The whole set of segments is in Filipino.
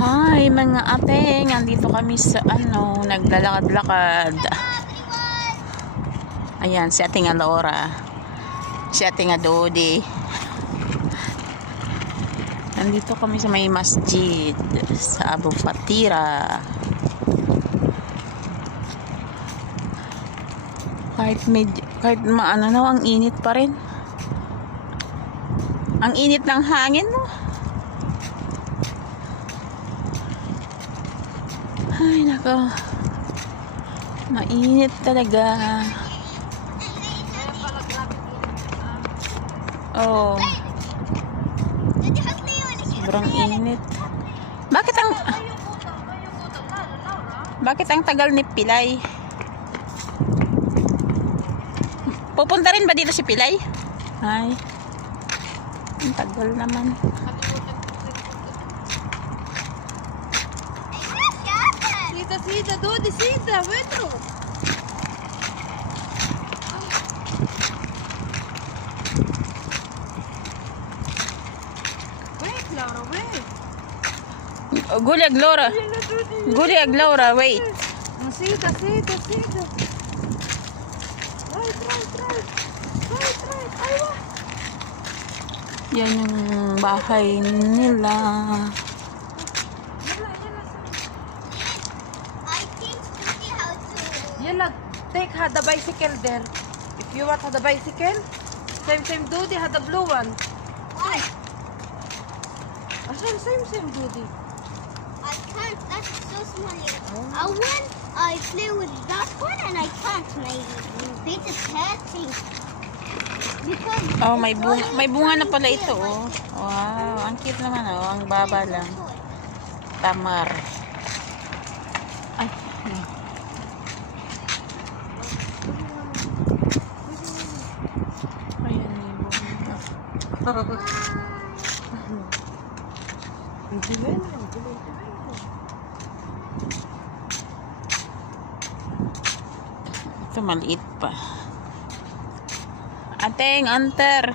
Hi mga ate, nandito kami sa naglalakad-lakad. Ayan, si ating Laura, si ating Dodi. Nandito kami sa may masjid sa Abu Fatira. Kahit maano na, ang init pa rin. Ang init ng hangin, no? Ay, nako. Mainit talaga. Oh. Sobrang init. Bakit ang tagal ni Pilay? Pupunta rin ba dito si Pilay? Ay. Ang tagal naman. Sida, Dodi, Sida, Pedro. Wait, Laura, wait. Gulyag Laura. Gulyag Laura, wait. Sida. Right. Aywa. Yan yung bahay nila. Take the bicycle there. If you want the bicycle, same Dodi had the blue one. Why? Same Dodi. I can't. That's so small. I play with that one and I can't. My feet is hurting. Oh, may bunga na pala ito, oh. Wow, ang cute naman, oh. Ang baba lang. Tamar. Ay. Ayan yung bunga. Ito maliit pa. Ateng, anter.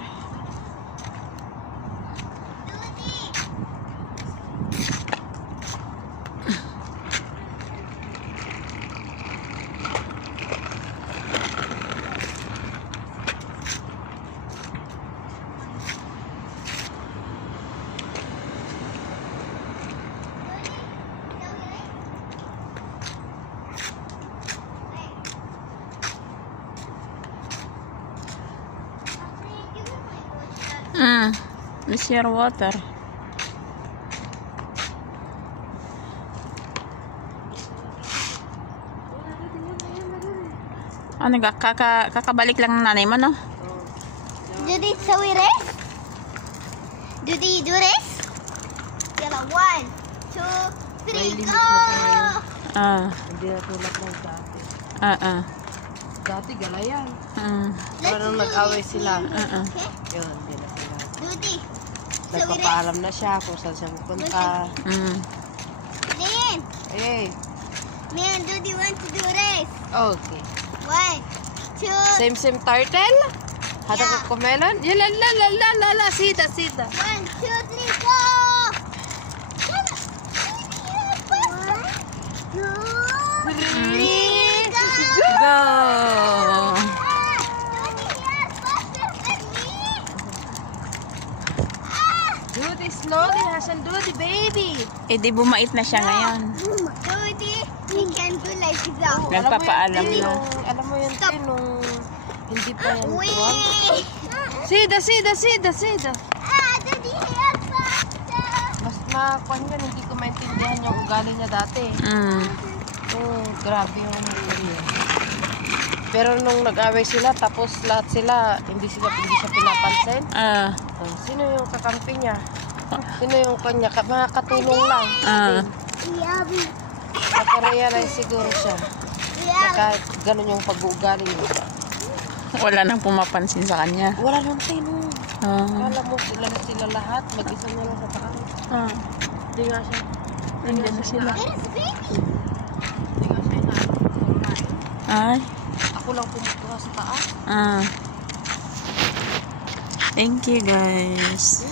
This your water. Kakabalik lang ng nanay mo, no? Dudi, so we race? Dudi, do race? Yalla, 1, 2, 3, go! Hindi na tulad ng dati. Dati galayan. Parang nag-away sila. Okay? Yun, hindi na sila. Dudi, so we race? Nagpapaalam na siya kung saan siya pupunta. Lin, Eh, me and Dudi want to do race. okay. 1, 2, Same turtle? Hada Yeah. ko kumelon? La, sida. 1, 2, 3, go! One, 2, 3, go! Go! Do this slowly, Hassan. Do the baby. Eh, di bumait na siya ngayon. Dudi, we can do like that. Nagpapaalam na. Alam mo yun, Stop. nung hindi pa yan tuwag. Wait! Sida. Dudi, help faster! Mas makuha niya, hindi ko maintindihan yung ugali niya dati. Grabe yung ugali. Pero nung nag-away sila, tapos lahat sila, hindi siya pinapansin. Sino yung kakampi niya? Sino yung kanya? Mga katulong lang. Yabi. Nakarealize siguro siya. Na kahit ganun yung pag-uugali niya. Wala nang pumapansin sa kanya. Wala nang tinong. Kala mo sila lahat. Mag-isa niya lang sa taas. Hindi nga siya. Nandiyan na sila. There's a baby. Hindi nga siya inaarap. Ay. Ako lang pumupunta sa taas. Thank you, guys.